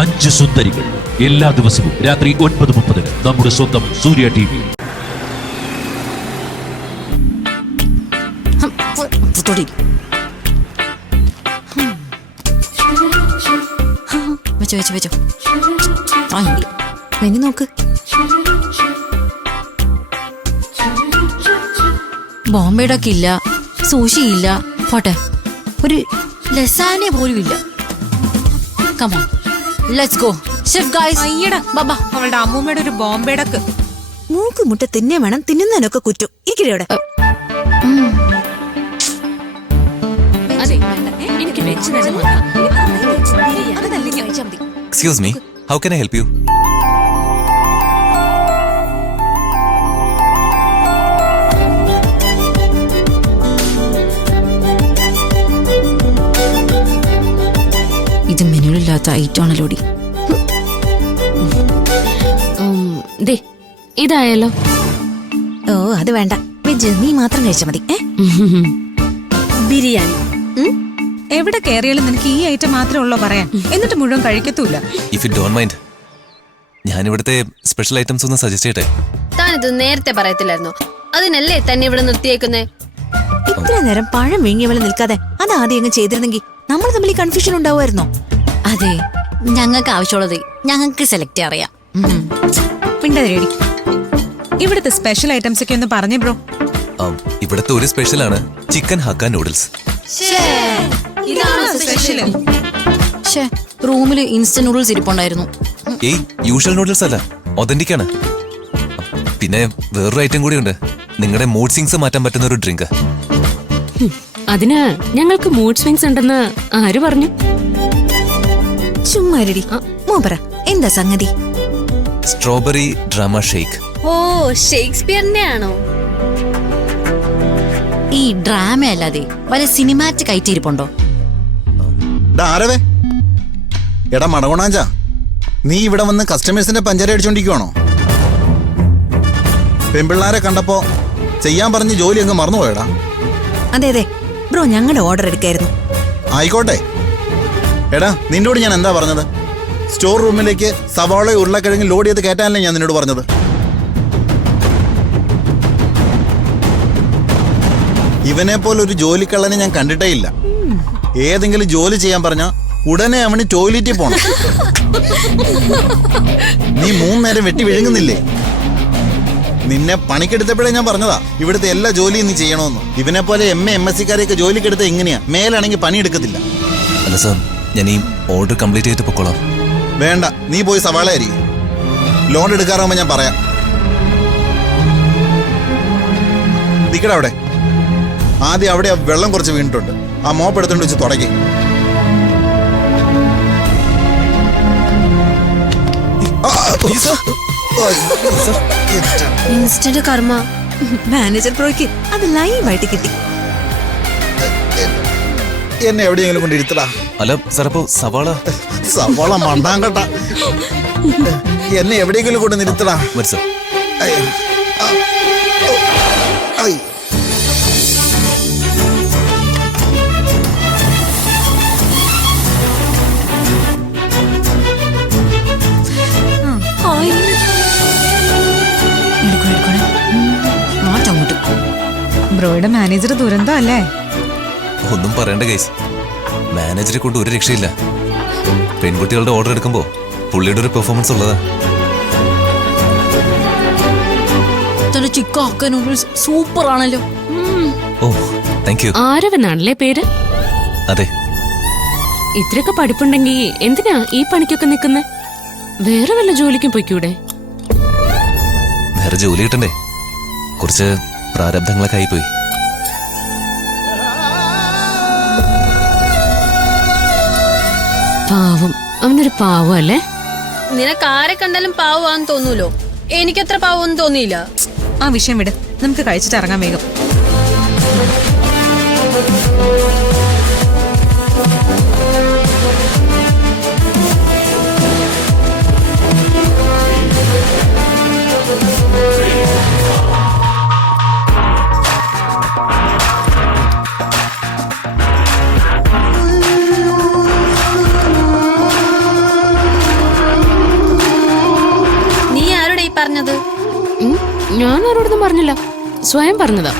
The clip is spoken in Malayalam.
5 സുന്ദരികൾ എല്ലാ ദിവസവും രാത്രി 9:30 നമ്മുടെ സ്വന്തം സൂര്യ TV. വെച്ചോ നോക്ക്. ബോംബെയുടെ ഒക്കെ ഇല്ല, സൂഷി ഇല്ല, പോട്ടെ ഒരു ലസാന പോലും ഇല്ല. Come on, let's go. Chef guys. അയ്യടാ ബാബാ, അവളുടെ അമ്മൂമ്മയുടെ ഒരു ബോംബെടക്ക്. മൂക്ക് മുട്ട തിന്നെ വേണം, തിന്നുന്നതിനൊക്കെ കുറ്റും. ഇരിക്കടെ Excuse me, how can I help you? ഇത് മെനുവിലില്ലാത്ത ഐറ്റാണല്ലോടി. ഇതായാലോ? ഓ അത് വേണ്ട, വെജ് നീ മാത്രം കഴിച്ചാൽ മതി. ബിരിയാണി എവിടെ കയറിയാലും നിനക്ക് ഈ ഐറ്റം മാത്രമേ ഉള്ളോ പറയാൻ, എന്നിട്ട് മുഴുവൻ കഴിക്കത്തൂല. If you don't mind, ഞാൻ ഇവിടുത്തെ സ്പെഷ്യൽ ഐറ്റംസ് ഒന്ന് സജസ്റ്റ് ചെയ്യട്ടെ. താനിത് നേരത്തെ പറയത്തില്ലായിരുന്നോ? അതിനല്ലേ തന്നെ ഇവിടെ നിർത്തിയേക്കുന്നേ? ഇത്ര നേരം പഴം വീങ്ങിയ പോലെ നിൽക്കാതെ അത് ആദ്യം അങ്ങ് ചെയ്തിരുന്നെങ്കിൽ നമ്മൾ തമ്മിൽ കൺഫ്യൂഷൻ ഉണ്ടാവുമായിരുന്നോ? അതെ, ഞങ്ങൾക്ക് ആവശ്യമുള്ളത് ഞങ്ങൾക്ക് സെലക്ട് അറിയാം. പിണ്ടേടി, ഇവിടുത്തെ സ്പെഷ്യൽ ഐറ്റംസ് ഒക്കെ ഒന്ന് പറഞ്ഞേ ബ്രോ. ഇവിടുത്തെ ഒരു സ്പെഷ്യലാണ് ചിക്കൻ ഹക്ക നൂഡിൽസ്. റൂമില് ഇൻസ്റ്റന്റ് നൂഡിൽസ് ഇരിപ്പുണ്ടായിരുന്നു. ഏയ്, യൂഷ്വൽ നൂഡിൽസ് അല്ല, ഒതന്റിക് ആണ്. പിന്നെ വേറൊരു ഐറ്റം കൂടി ഉണ്ട്, നിങ്ങളുടെ മൂഡ് സ്വിങ്സ് മാറ്റാൻ പറ്റുന്ന ഒരു ഡ്രിങ്ക്. അതിന് ഞങ്ങൾക്ക് മൂഡ് സ്വിങ്സ് ഉണ്ടെന്ന് ആര് പറഞ്ഞു? ചുമ്മാരടി മോപറ, എന്താ സംഗതി? Strawberry drama shake. ഓ, ഷേക്സ്പിയറിന്റെ ആണോ? ഈ ഡ്രാമ അല്ലാതെ വല്ല സിനിമാറ്റിക് ആയിട്ട് ഇരിപ്പുണ്ടോ? ആരവേ എടാ മടകൊണാഞ്ച, നീ ഇവിടെ വന്ന് കസ്റ്റമേഴ്സിന്റെ പഞ്ചാര അടിച്ചോണ്ടിരിക്കുവാണോ? പെൺപിള്ളാരെ കണ്ടപ്പോ ചെയ്യാൻ പറഞ്ഞ് ജോലി അങ്ങ് മറന്നുപോയടാ. അതെ അതെ ബ്രോ, ഞങ്ങളുടെ ഓർഡർ എടുക്കായിരുന്നു. ആയിക്കോട്ടെ. എടാ നിന്നോട് ഞാൻ എന്താ പറഞ്ഞത്? സ്റ്റോർ റൂമിലേക്ക് സവാള ഉരുളക്കിഴങ്ങ് ലോഡ് ചെയ്ത് കയറ്റാനല്ലേ ഞാൻ നിന്നോട് പറഞ്ഞത്? ഇവനെ പോലെ ഒരു ജോലിക്കള്ളനെ ഞാൻ കണ്ടിട്ടേ ഇല്ല. ഏതെങ്കിലും ജോലി ചെയ്യാൻ പറഞ്ഞ ഉടനെ അവന് ടോയ്ലറ്റിൽ പോണം. നീ 3 നേരം വെട്ടി വിഴുങ്ങുന്നില്ലേ? നിന്നെ പണിക്കെടുത്തപ്പോഴേ ഞാൻ പറഞ്ഞതാ ഇവിടുത്തെ എല്ലാ ജോലിയും നീ ചെയ്യണമെന്ന്. ഇവനെ പോലെ MA MSc കാരെയൊക്കെ ജോലിക്കെടുത്ത എങ്ങനെയാ? മേലാണെങ്കിൽ പണിയെടുക്കത്തില്ല. അല്ല സാർ, ഞാൻ ഈ ഓർഡർ കംപ്ലീറ്റ് ചെയ്തിട്ട് പൊക്കോളാം. വേണ്ട, നീ പോയി സവാള അരി. ലോൺ എടുക്കാറാകുമ്പോ ഞാൻ പറയാം. നിക്കട അവിടെ. ആദ്യം അവിടെ വെള്ളം കുറച്ച് വീണിട്ടുണ്ട്, ആ മോപ്പ് എടുത്തോണ്ട് വെച്ച് തുടങ്ങി. ഇൻസ്റ്റന്റ് കർമ്മ. മാനേജർ ബ്രോയ്ക്ക് അത് ലൈവായിട്ട് കിട്ടി. എന്നെ എവിടെയെങ്കിലും കൊണ്ട് ഇരുത്തടാ. അല്ല സാർ, അപ്പോ സവാള മണ്ടാങ്കട്ട. എന്നെ എവിടെയെങ്കിലും കൊണ്ട് നിർത്തടാ. സാർ, ബ്രോയുടെ മാനേജർ ദുരന്തം അല്ലേ? ഒന്നും പറയണ്ട ഗൈസ്, മാനേജറെ കൊണ്ട് ഒരു രക്ഷയില്ല. പെൺകുട്ടികളുടെ ഓർഡർ എടുക്കുമ്പോ പുള്ളിയുടെ ഒരു പെർഫോമൻസ് ഉള്ളതാ. ചിക്കൻ നൂഡിൽസ് സൂപ്പർ ആണല്ലോ. ഓ താങ്ക് യു. ആരവനാണല്ലേ പേര്? അതെ. ഇത്രയൊക്കെ പഠിപ്പുണ്ടെങ്കിൽ എന്തിനാ ഈ പണിക്കൊക്കെ നിൽക്കുന്നേ? വേറെ വല്ല ജോലിക്കും പൊയ്ക്കൂടെ? വേറെ ജോലി കിട്ടണ്ടേ? കുറച്ച് പ്രാരബ്ധങ്ങളൊക്കെ ആയിപ്പോയി. പാവം, അവനൊരു പാവം അല്ലേ? നിനക്ക് ആരെ കണ്ടാലും പാവാന്ന് തോന്നൂലോ. എനിക്കത്ര പാവൊന്നും തോന്നിയില്ല. ആ വിഷയം വിട്, നമുക്ക് കഴിച്ചിട്ട് ഇറങ്ങാൻ വേഗം. പറഞ്ഞത്? ഞാൻ ആരോടൊന്നും പറഞ്ഞില്ല, സ്വയം പറഞ്ഞതാ.